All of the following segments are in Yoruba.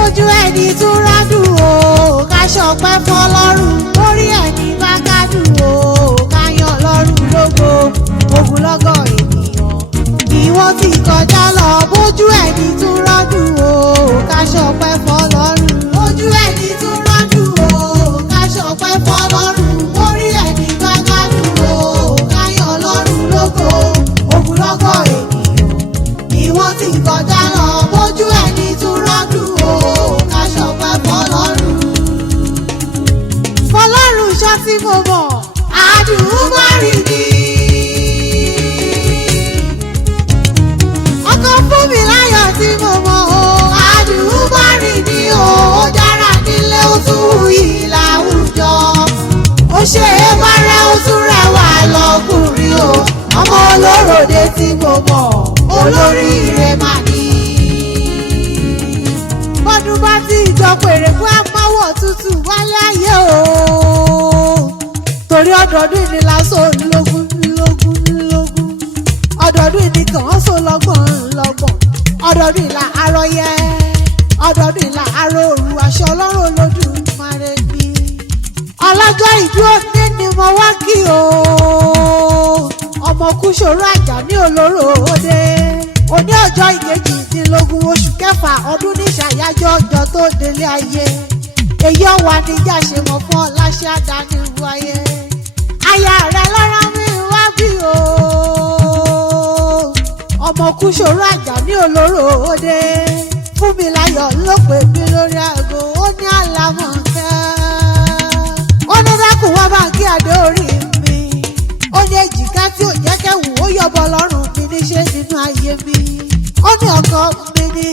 ojú ẹni tún rádùn o ká ṣọpẹ́ fọ́lọ́run lórí ẹni bá kádùn o ká yan Ọlọ́run lógo ogunlọ́gọ̀ ènìyàn ìwọ ti kọjá lọ bójú ẹni tún rádùn o ká ṣọpẹ́ fọ́lọ́run ojú ẹni tún rádùn o ká ṣọpẹ́ fọ́lọ́run lórí ẹni bá kádùn o ká yan Ọlọ́run lógo ogunlọ́gọ̀ ènìyàn ìwọ ti kọjá lọ bójú ẹni tún rádùn o ká ṣọpẹ́ fọ́lọ́run. Fọlọ́run ṣọ́ tí mo mọ̀ àdùnmọ́rì ni. ọkọ fún mi láyọ̀ tí mo mọ̀ o àdùnmọ́rì ni o ó dára nílé ó tún wuyì láwùjọ. ó ṣe é bárẹ́ ó tún rẹwà lọ́kùnrin o ọmọ olóròdé tí mo mọ̀ olóríire mà ní. bọ́dún bá ti ìjọ pèrè fún àpáwọ̀ tútù wálé ayé o torí ọdọọdún ni lásán lógún ọdọọdún ni kàn án so lọ́gbọ̀n ọdọọdún ìlà àrọ̀yẹ ọdọọdún ìlà àrò òru aṣọ Ọlọ́run Olódùmarè ni. ọlọ́jọ́ ìdúró ní ni mo wá kí o ọmọ Kúṣòro Àjàní olóró òde òní ọjọ́ ìkejìdínlógún oṣù kẹfà ọdún ní ṣàyájọ́ ọjọ́ tó délé ayé èyí ọ̀wà níjà ṣe mọ̀ fún ọ láṣẹ àdáni wáyé aya rẹ lọ́rọ̀ mi wá bí o ọmọ Kúṣòro Àjàní olóró òde fún mi láyọ̀ ló pè mí lórí aago ó ní àlàmọ̀kẹ́ ó ní dákun wá bá ń kí adé orí mi ó ní èjìká tí ò jẹ́ kẹ́wù ó yọ̀bọ lọ́rùn mi níṣẹ́ nínú ayé mi ó ní ọkọ mi ní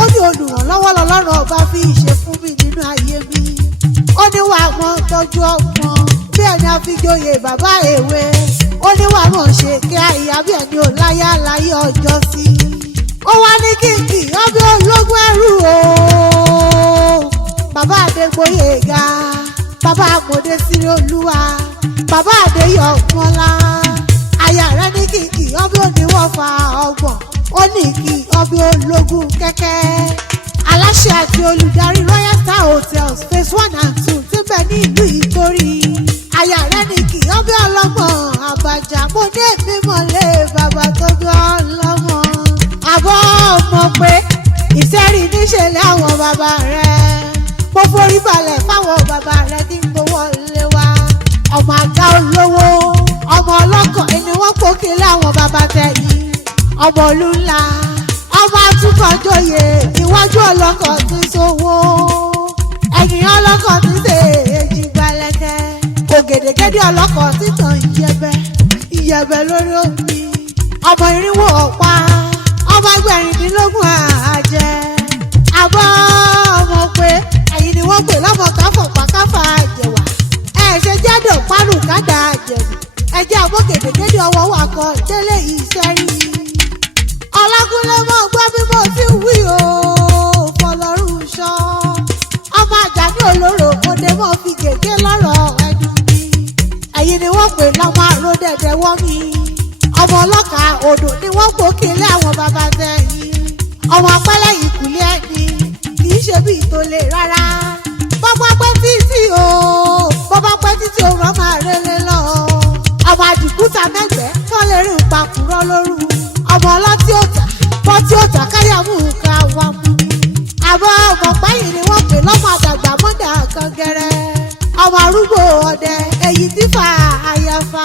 ó ní olùrànlọ́wọ́ lọ́lọ́run ọba fi ṣe fún mi nínú ayé mi ó ní wàá mọ tọ́jú ọmọ bí ẹni àfijoyè bàbá èwe ó ní wàá mọ̀ ṣe kí àyà bí ẹni ò láyà láyé ọjọ́ sí ó wá ní kìkì ọbẹ̀ ológun ẹrú o bàbá Adégbóyèga bàbá Àmọ̀dé sírí olúwa bàbá Adéyọ̀ mọ́lá aya rẹ ní kìkì ọbẹ̀ oníwọ̀fà ọgbọ̀n ó ní kí ọbẹ̀ ológun kẹ́kẹ́ aláṣẹ àti olùdarí Royal Star Hotels phase 1 and 2 tí bẹ ní ìlú Ìtorí aya rẹ ní kí ọbẹ̀ ọlọ́gbọ̀n àbàjá mo ní èmi mọ̀lẹ́ bàbá tó bí ọlọ́mọ àbọ̀ mọ̀ pé ìṣẹ́rí níṣẹ̀lẹ̀ àwọn bàbá rẹ̀ mo forí balẹ̀ fáwọn bàbá rẹ̀ tí ń gbowó lé wa ọmọ àga olówó ọmọ ọlọ́kọ̀ ẹni wọ́n pòkè láwọn bàbá tẹ̀yìn ọmọ olú ńlá ọmọ àtúkọ̀jọyè iwájú ọlọ́kọ̀ tí sówó ẹ̀yìn ọlọ́kọ̀ tí ṣe èjì gbalẹ̀kẹ́ ògèdègèdè ọlọ́kọ̀ tí tàn ìyẹ̀bẹ̀ lórí omi ọmọ irinwó ọ̀pá ọmọ ẹgbẹ̀rindínlógún àjẹ àbọ̀ ọmọ pé ẹ̀yin ni wọ́n pè lọ́mọ káfọ̀pákáfà àjẹwà ẹ̀ ṣe jádò párù kádà àjẹ̀bù ẹ̀jẹ̀ àbọ̀gèdègèdè ọwọ́ wà kọ délé ìṣẹ́rí Ọlákúnlé mọ̀ gbọ́ bí mo ti wí o Fọlọ́run ṣọ́ ọmọ Àjàní olóró òde mọ̀ fi gègé lọ́rọ̀ ẹ̀dùn mi ẹ̀yin ni wọ́n pè lọ́mọ àròdẹ̀dẹ̀ wọ́n mi ọmọ ọlọ́kà odò ni wọ́n gbókèlé àwọn bàbá tẹ̀yìn ọmọ apẹ́lẹ́ ìkùlé ẹni kì í ṣe bí ìtòlè rárá bọ́bá pẹ́ títí o bọ́bá pẹ́ títí o rán máa rere lọ ọmọ àdìkúta mẹ́gbẹ́ tó lè rìn papùrọ̀ lóru ọmọ ọlọ́tí òtà bọ́tí òtà káyà mú nǹkan wà mú mi àbọ̀ ọmọ pẹ́yìn ni wọ́n pè lọ́mọ àdàgbà mọ́dà kan gẹ́rẹ́ ọmọ arúgbó ọdẹ èyí tí fa àyàfà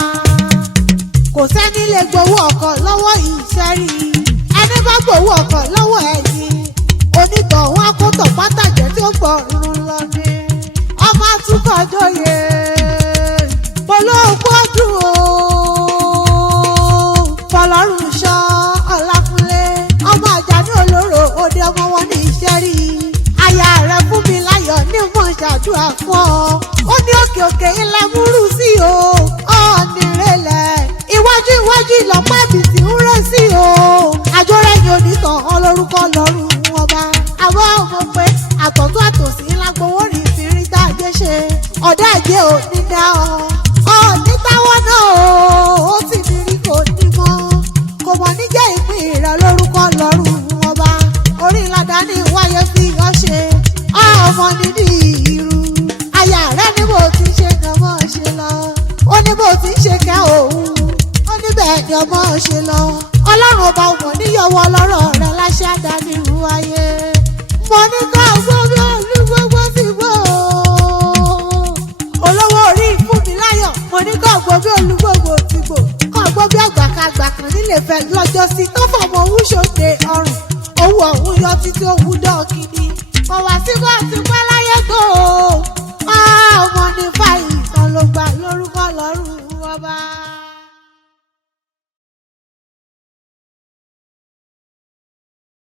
kò sẹ́ni lè gbowó ọkọ̀ lọ́wọ́ ìṣẹ́rí ẹni bá gbowó ọkọ̀ lọ́wọ́ ẹ̀yìn onítọ̀hún akótọ̀ pátàjẹ́ tí ó gbọ̀rún lọ ní ọmọ àtúkọ̀jọyè polówó dùn ó Fọlọ́run ṣọ́ Ọlákúnlé ọmọ Àjàní olóró òde ọmọ wọn ní ìṣẹ́rí aya rẹ fún mi láyọ̀ ní mọ̀ ṣàdúrà fún ọ ó ní òkè òkè ilẹ̀ múrù sí o ọ̀nìrẹ̀lẹ̀ iwájú ìlọ́pàá ìbìtì ń rẹ̀ sí o àjọrẹ́yìn onítàn ọlọ́rúkọ lọ́rùn ọba àwọn ọmọ pé àtọ̀tún àtòsí lágbowó rí ìfìrí tá a jẹ́ ṣe ọ̀dà àjẹ́ ò ní dá ọ ní táwọn náà ó sì ní rí kò ní mọ́ ọmọ nídìí irú aya rẹ ní bó ti ṣe ni ọmọ ṣe lọ ó ní bó ti ṣe kẹ́ òun ó ní bẹ́ẹ̀ ni ọmọ ṣe lọ ọlọ́run ọba ọmọ níyọwọ́ ọlọ́rọ̀ rẹ láṣẹ àdáni ìrú ayé mo ní ká gbọ́ bí olúgbogbo ti gbọ́ olówó orí fún mi láyọ̀ mo ní ká gbọ́ bí olúgbogbo ti gbọ́ ká gbọ́ bí àgbàkagbà kan nílé fẹ́ lọ́jọ́ sí tó fọmọ owó ṣòde ọrùn owó ọ̀hún yọ títí owó dọ́ọ̀kì ni